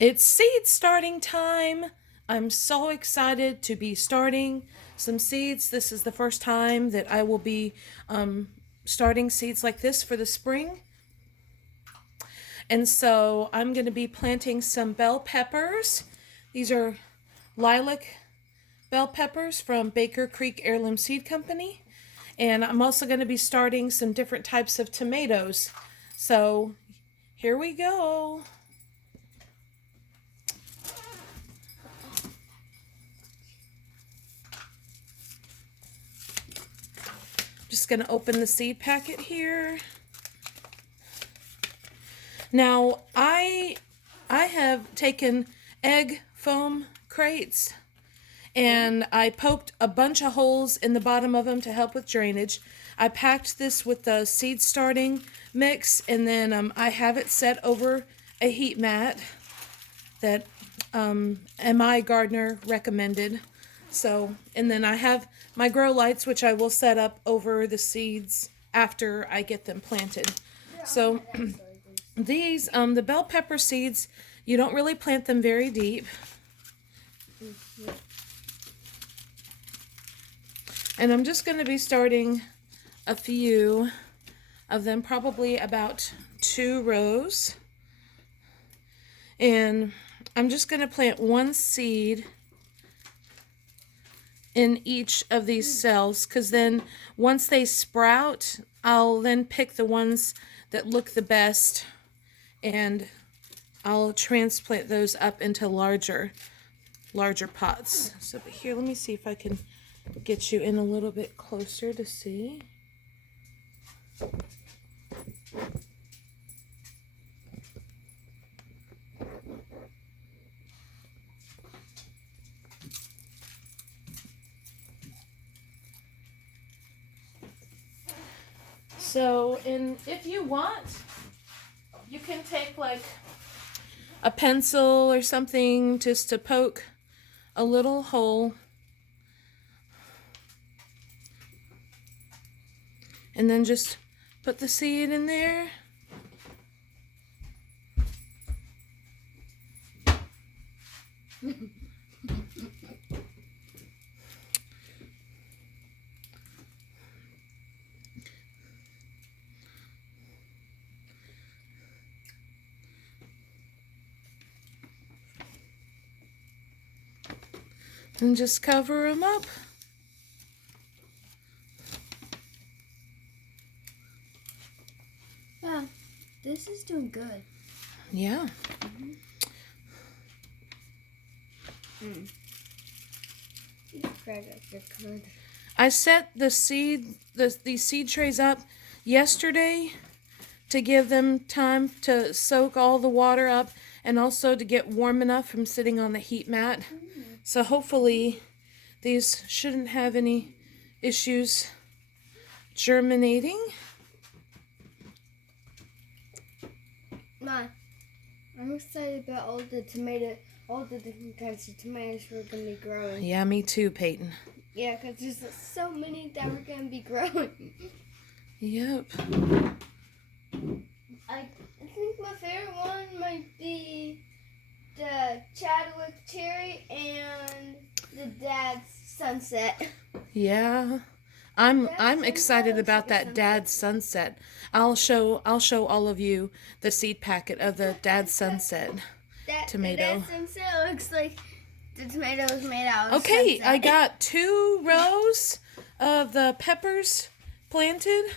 It's seed starting time. I'm so excited to be starting some seeds. This is the first time that I will be starting seeds like this for the spring. And so I'm going to be planting some bell peppers. These are Lilac Bell Peppers from Baker Creek Heirloom Seed Company. And I'm also going to be starting some different types of tomatoes. So here we go. Just going to open the seed packet here. Now, I have taken egg foam crates and I poked a bunch of holes in the bottom of them to help with drainage. I packed this with the seed starting mix, and then I have it set over a heat mat that MI Gardener recommended. So, and then I have my grow lights, which I will set up over the seeds after I get them planted. So these, the bell pepper seeds, you don't really plant them very deep. And I'm just going to be starting a few of them, probably about 2 rows. And I'm just going to plant one seed in each of these cells, because then once they sprout, I'll then pick the ones that look the best and I'll transplant those up into larger pots. So here, let me see if I can get you in a little bit closer to see. So, and if you want, you can take like a pencil or something just to poke a little hole, and then just put the seed in there. And just cover them up. Yeah, this is doing good. Yeah. I set the these seed trays up yesterday to give them time to soak all the water up and also to get warm enough from sitting on the heat mat. So hopefully these shouldn't have any issues germinating. Mom, I'm excited about all the different kinds of tomatoes we're going to be growing. Yeah, me too, Peyton. Yeah, because there's so many that we're going to be growing. Yep. I think my favorite one might be the Chadwick Cherry and the Dad's Sunset. Yeah. I'm excited about that Dad's Sunset. I'll show all of you the seed packet of the Dad's Sunset tomato. That sunset looks like the tomato is made out of Okay, sunset. I got 2 rows of the peppers planted.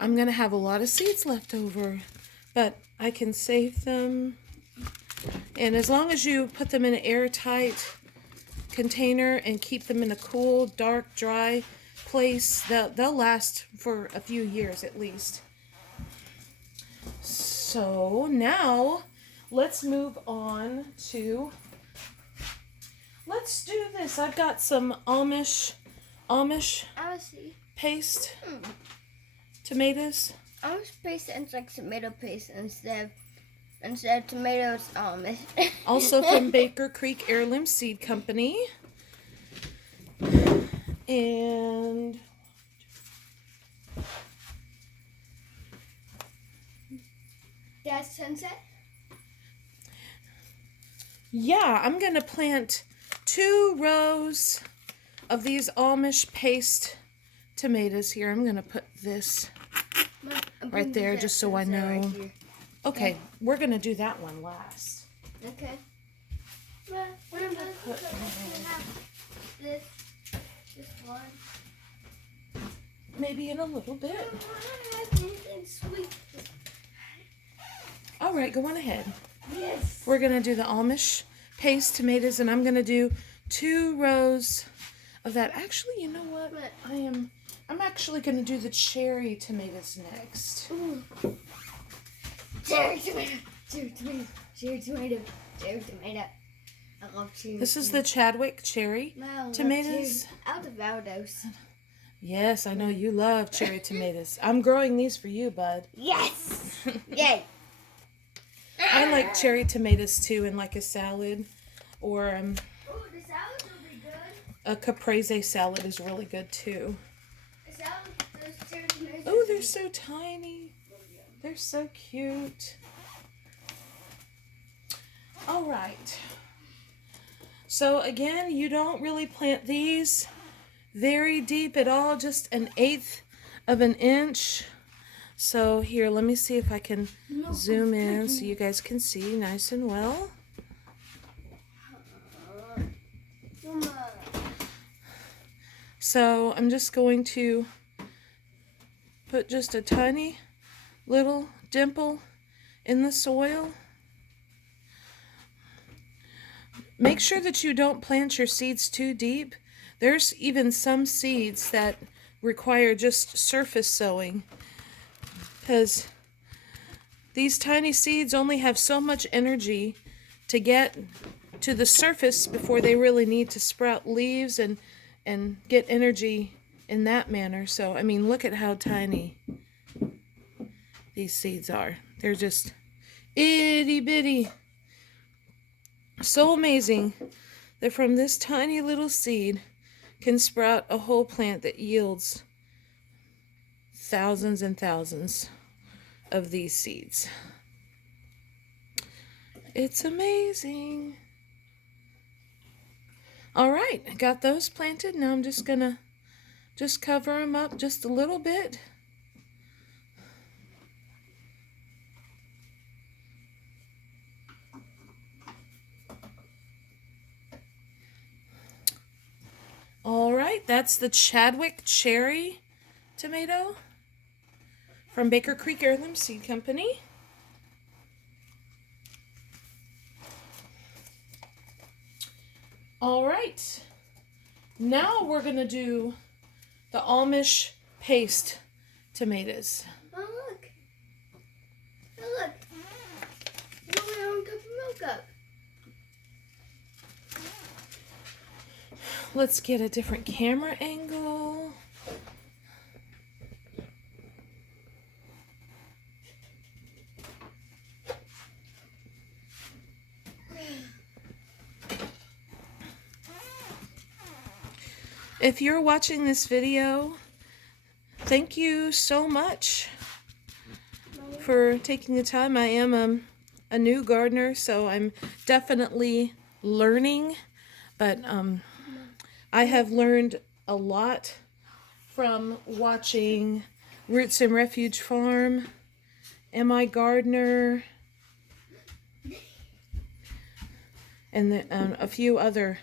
I'm going to have a lot of seeds left over, but I can save them. And as long as you put them in an airtight container and keep them in a cool, dark, dry place, they'll last for a few years at least. So now let's move on to, let's do this. I've got some Amish Paste Tomatoes. Amish Paste and like tomato paste instead of tomatoes. Also from Baker Creek Heirloom Seed Company. And Dad's Sunset. yeah, I'm going to plant 2 rows of these Amish Paste Tomatoes here. I'm going to put this right there just so I know. Right okay, we're going to do that one last. okay. Where did I put this one? Maybe in a little bit. I don't have anything sweet. All right, go on ahead. Yes. We're going to do the Amish Paste Tomatoes, and I'm going to do 2 rows of that. Actually, you know what? I'm actually going to do the cherry tomatoes next. Ooh. Cherry tomato. Cherry tomato. Cherry tomato. Cherry tomato. I love cherry. This is the Chadwick Cherry Tomatoes. Out of Valdos. Yes, I know you love cherry tomatoes. I'm growing these for you, bud. Yes. Yay. I like cherry tomatoes too in like a salad, or Oh, the salad will be good. a caprese salad is really good too. The salad, those cherry tomatoes. Oh, they're so tiny. They're so cute. All right. So again, you don't really plant these very deep at all, just 1/8 of an inch. So here, let me see if I can zoom in so you guys can see nice and well. So I'm just going to put just a tiny little dimple in the soil. Make sure that you don't plant your seeds too deep. There's even some seeds that require just surface sowing, because these tiny seeds only have so much energy to get to the surface before they really need to sprout leaves and get energy in that manner. So, I mean, look at how tiny these seeds are. They're just itty bitty. So amazing that from this tiny little seed can sprout a whole plant that yields thousands and thousands of these seeds. It's amazing. All right, I got those planted. Now I'm just gonna cover them up just a little bit. All right, that's the Chadwick Cherry Tomato from Baker Creek Heirloom Seed Company. All right, now we're going to do the Amish Paste Tomatoes. Oh, look. Oh, look. Put my own cup of milk up. Let's get a different camera angle. If you're watching this video, thank you so much for taking the time. I am a new gardener, so I'm definitely learning, but I have learned a lot from watching Roots and Refuge Farm, Am I Gardener, and a few other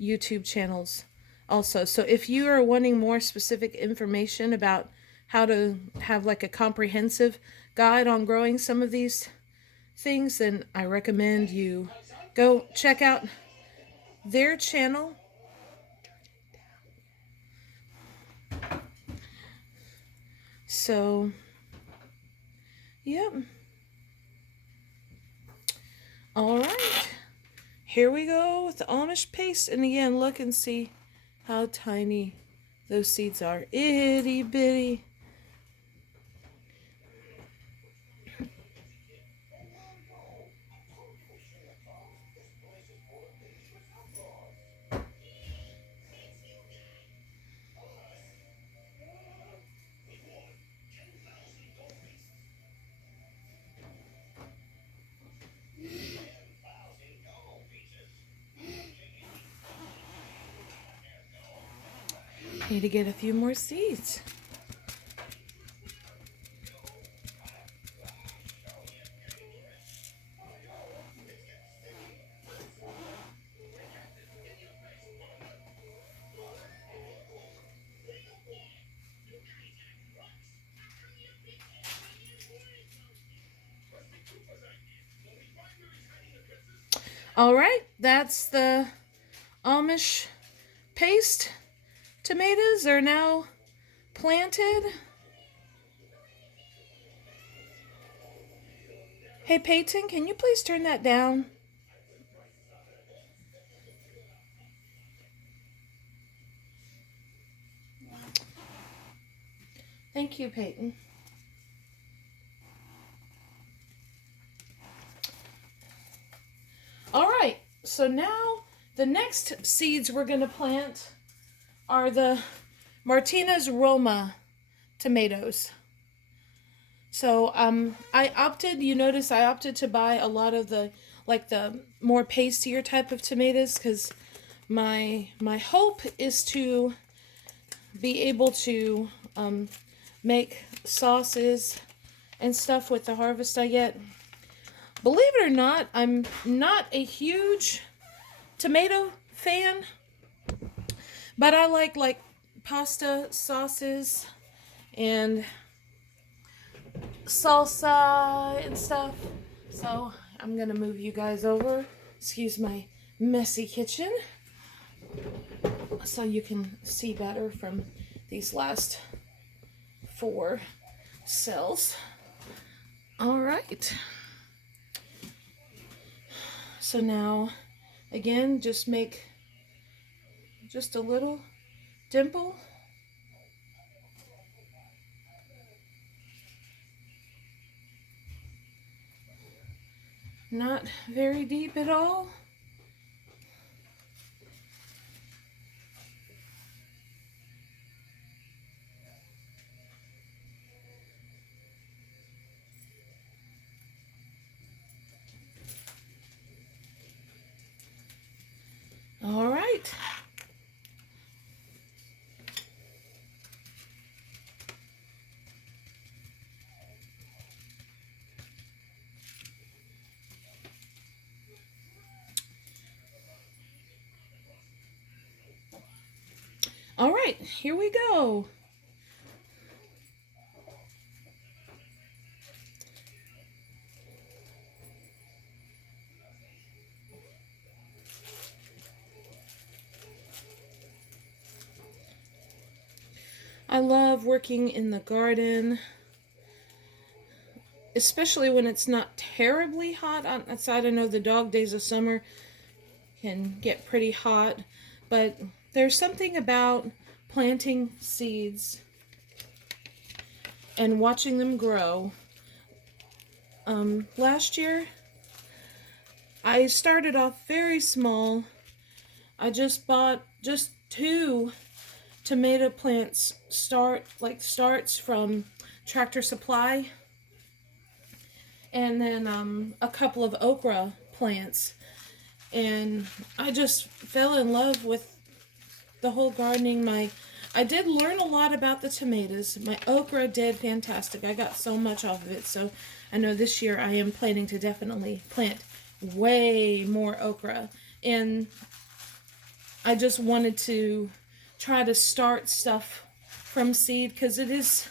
YouTube channels also. So if you are wanting more specific information about how to have like a comprehensive guide on growing some of these things, then I recommend you go check out their channel. So, yep. All right. Here we go with the Amish paste. And again, look and see how tiny those seeds are. Itty bitty. Need to get a few more seeds. All right, that's the Amish Paste Tomatoes are now planted. Hey Peyton, can you please turn that down? Thank you, Peyton. All right, so now the next seeds we're going to plant are the Martinez Roma tomatoes. So you notice I opted to buy a lot of the more pastier type of tomatoes because my hope is to be able to make sauces and stuff with the harvest I get. Believe it or not, I'm not a huge tomato fan, but I like pasta sauces and salsa and stuff. So I'm gonna move you guys over. Excuse my messy kitchen, so you can see better from these last 4 cells. All right. So now, again, just make just a little dimple. Not very deep at all. All right. All right, here we go. I love working in the garden, especially when it's not terribly hot outside. I know the dog days of summer can get pretty hot, but there's something about planting seeds and watching them grow. Last year, I started off very small. I just bought just 2 tomato plants starts from Tractor Supply, and then a couple of okra plants, and I just fell in love with the whole gardening. I did learn a lot about the tomatoes. My okra did fantastic. I got so much off of it, so I know this year I am planning to definitely plant way more okra, and I just wanted to try to start stuff from seed because it is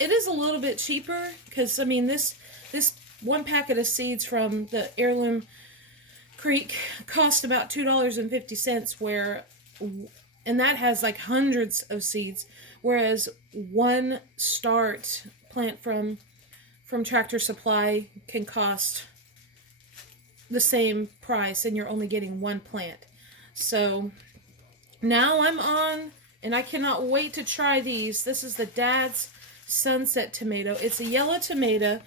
a little bit cheaper, because I mean this 1 packet of seeds from the Heirloom Creek cost about $2.50, and that has like hundreds of seeds, whereas 1 start plant from Tractor Supply can cost the same price and you're only getting 1 plant. So now I'm on, and I cannot wait to try these. This is the Dad's Sunset Tomato. It's a yellow tomato,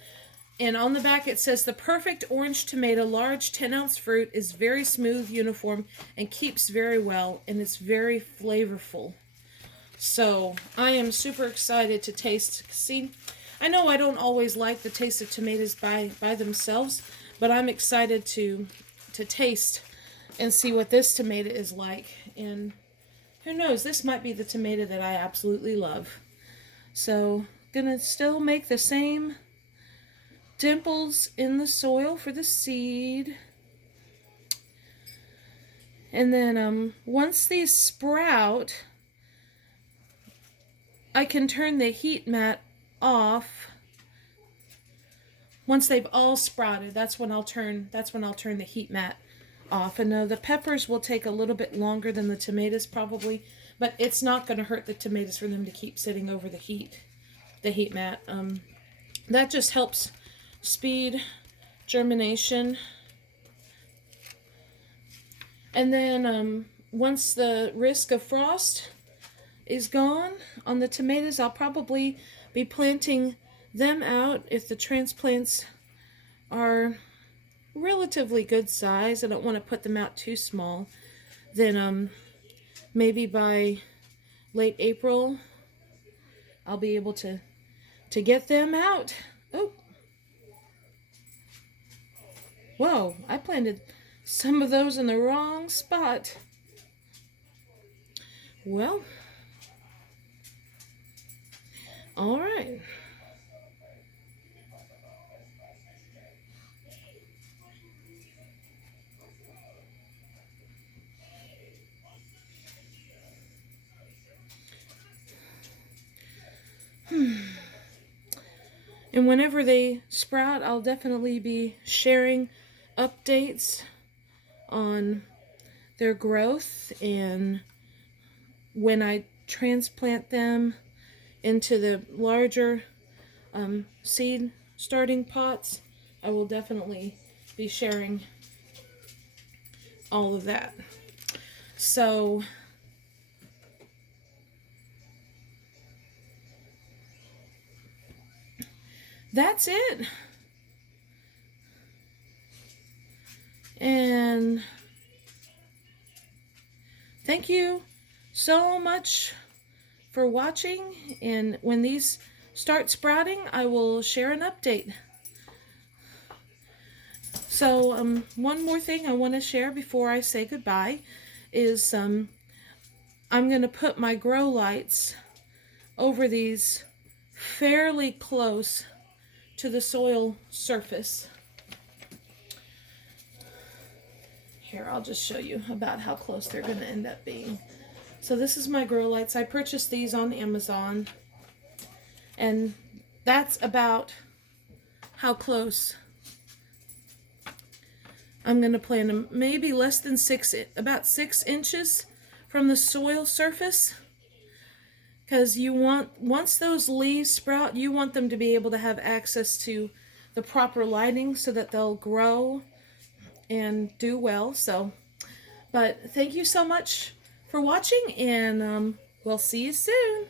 and on the back it says, the perfect orange tomato, large 10-ounce fruit, is very smooth, uniform, and keeps very well, and it's very flavorful. So I am super excited to taste. See, I know I don't always like the taste of tomatoes by themselves, but I'm excited to taste and see what this tomato is like. And who knows, this might be the tomato that I absolutely love. So, gonna still make the same dimples in the soil for the seed. And then once these sprout, I can turn the heat mat off. Once they've all sprouted, that's when I'll turn the heat mat off. And the peppers will take a little bit longer than the tomatoes probably, but it's not going to hurt the tomatoes for them to keep sitting over the heat mat. That just helps speed germination. And then once the risk of frost is gone on the tomatoes, I'll probably be planting them out if the transplants are relatively good size. I don't want to put them out too small. Then maybe by late April I'll be able to get them out. Oh, whoa, I planted some of those in the wrong spot. Well, all right. And whenever they sprout, I'll definitely be sharing updates on their growth, and when I transplant them into the larger seed starting pots, I will definitely be sharing all of that. So that's it. And thank you so much for watching. And when these start sprouting, I will share an update. So one more thing I want to share before I say goodbye is I'm going to put my grow lights over these fairly close to the soil surface. Here, I'll just show you about how close they're going to end up being. So this is my grow lights. I purchased these on Amazon, and that's about how close I'm going to plant them. Maybe less than about 6 inches from the soil surface. Because you want, once those leaves sprout, you want them to be able to have access to the proper lighting so that they'll grow and do well. So, but thank you so much for watching, and we'll see you soon.